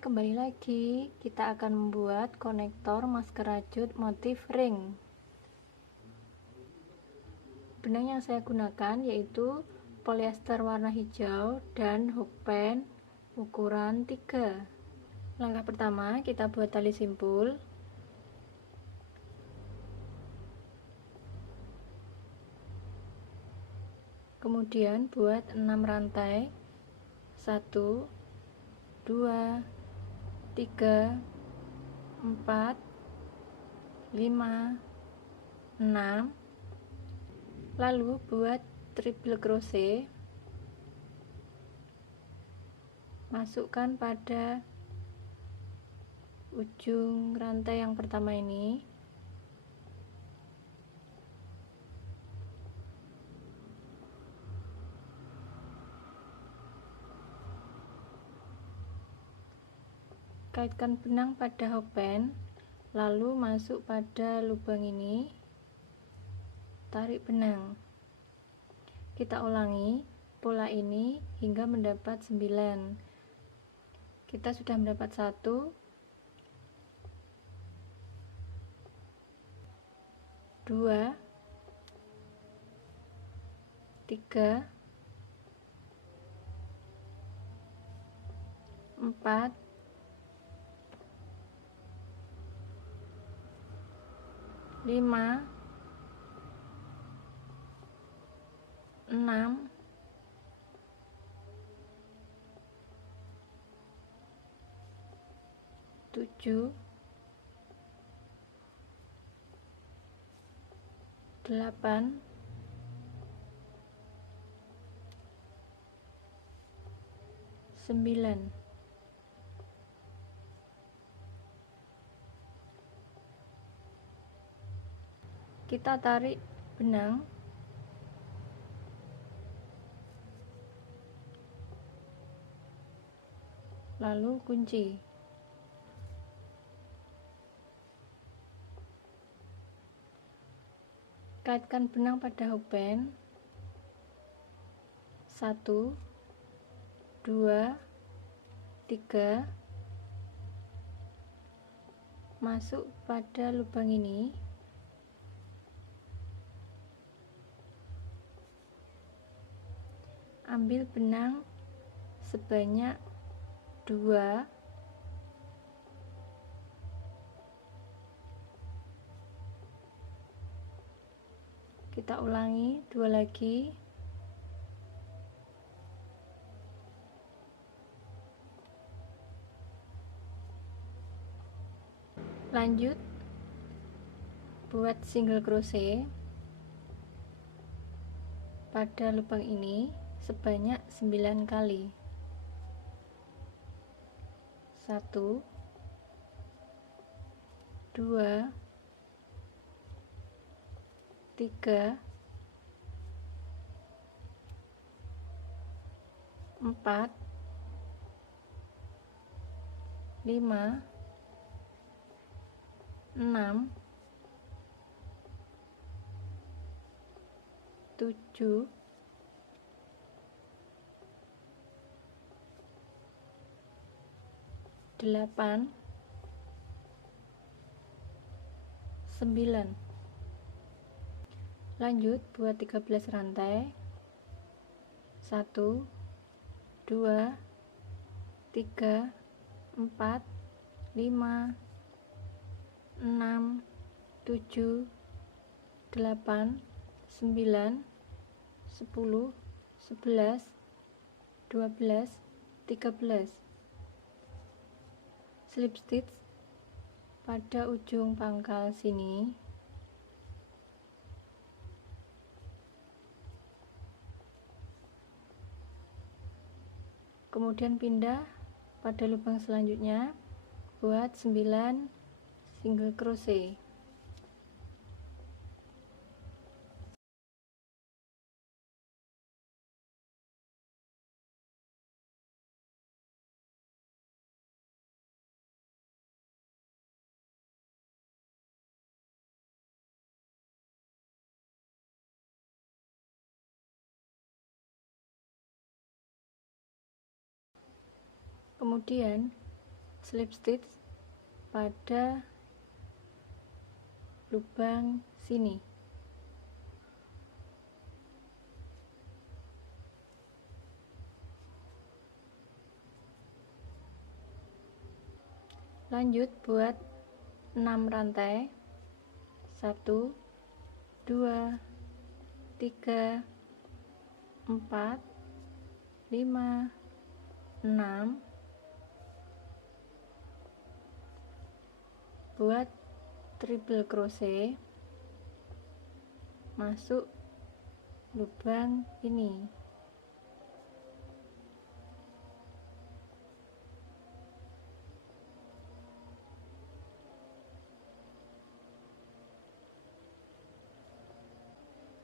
kembali lagi. Kita akan membuat konektor masker rajut motif ring. Benang yang saya gunakan yaitu polyester warna hijau dan hookpen ukuran 3. Langkah pertama, kita buat tali simpul. Kemudian buat 6 rantai. 1 2 3 4 5 6. Lalu buat triple crochet, masukkan pada ujung rantai yang pertama ini, kaitkan benang pada hookpen, lalu masuk pada lubang ini, tarik benang. Kita ulangi pola ini hingga mendapat 9. Kita sudah mendapat 1 2 3 4 5 6 7 8 9. Kita tarik benang, lalu kunci. Kaitkan benang pada hookpen. 1 2 3, masuk pada lubang ini, ambil benang sebanyak 2, kita ulangi 2 lagi, lanjut buat single crochet pada lubang ini sebanyak 9 kali. 1 2 3 4 5 6 7 8 9. Lanjut buat 13 rantai. 1 2 3 4 5 6 7 8 9 10 11 12 13. Slip stitch pada ujung pangkal sini, kemudian pindah pada lubang selanjutnya, buat 9 single crochet. Kemudian slip stitch pada lubang sini. Lanjut buat 6 rantai. 1 2 3 4 5 6. Buat triple crochet masuk lubang ini.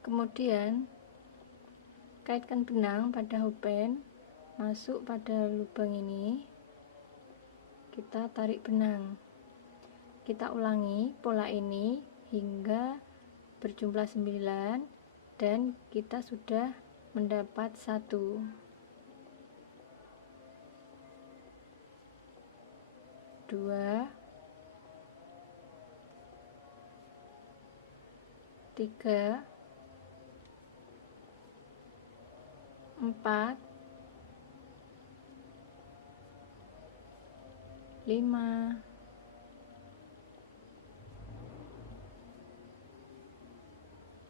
Kemudian kaitkan benang pada hookpen, masuk pada lubang ini, kita tarik benang. Kita ulangi pola ini hingga berjumlah 9 dan kita sudah mendapat 1. 2 3 4 5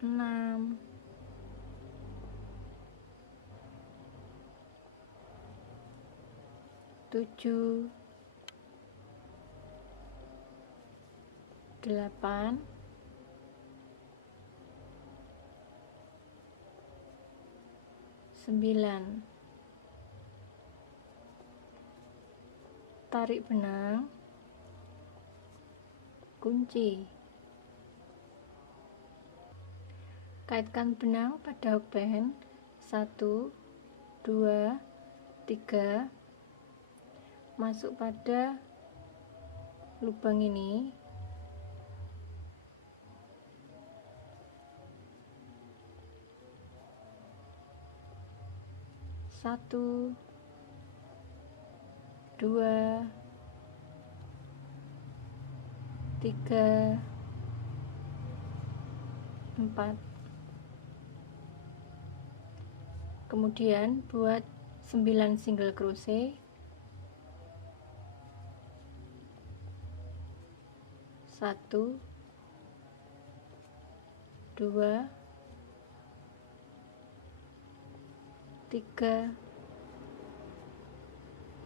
6 7 8 9. Tarik benang, kunci. Kaitkan benang pada hookpen 1 2 3, masuk pada lubang ini, satu, 2 3 4. Kemudian buat 9 single crochet, 1 2 3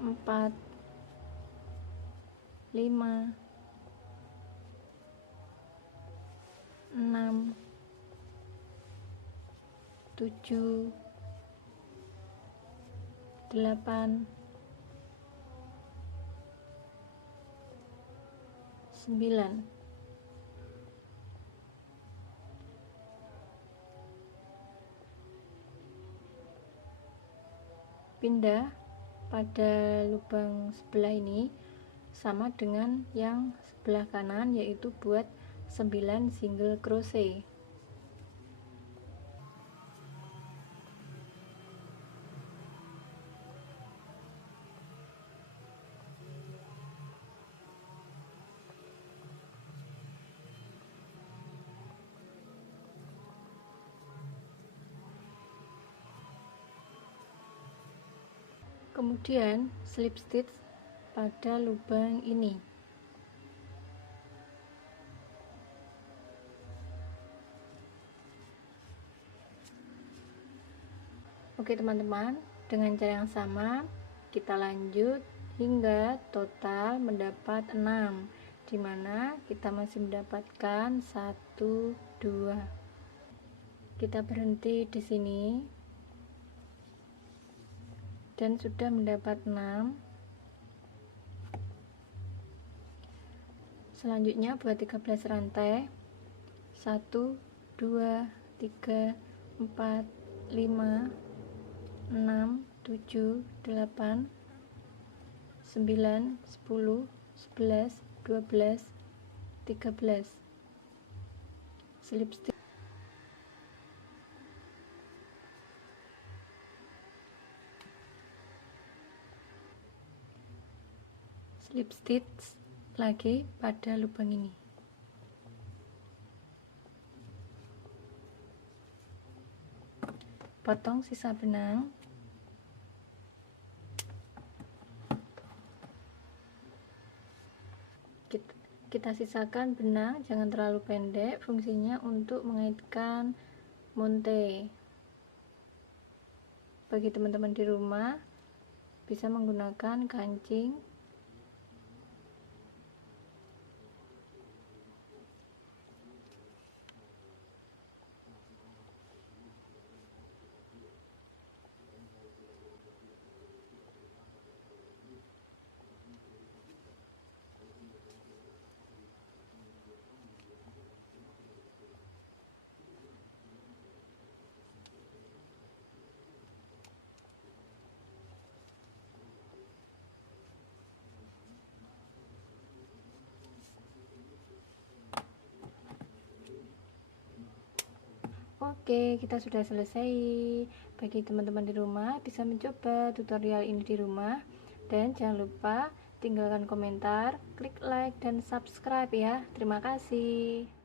4 5 6 7 8 9. Pindah pada lubang sebelah ini sama dengan yang sebelah kanan, yaitu buat 9 single crochet. Kemudian slip stitch pada lubang ini. Oke teman-teman, dengan cara yang sama kita lanjut hingga total mendapat 6, dimana kita masih mendapatkan 1 2. Kita berhenti di sini dan sudah mendapat 6. Selanjutnya buat 13 rantai. 1 2 3 4 5 6 7 8 9 10 11 12 13. Slip stitch. slip stitch lagi pada lubang ini. Potong sisa benang. Kita sisakan benang, jangan terlalu pendek, fungsinya untuk mengaitkan monte. Bagi teman-teman di rumah bisa menggunakan kancing Oke, kita sudah selesai. Bagi teman-teman di rumah bisa mencoba tutorial ini di rumah, dan jangan lupa tinggalkan komentar, klik like dan subscribe ya. Terima kasih.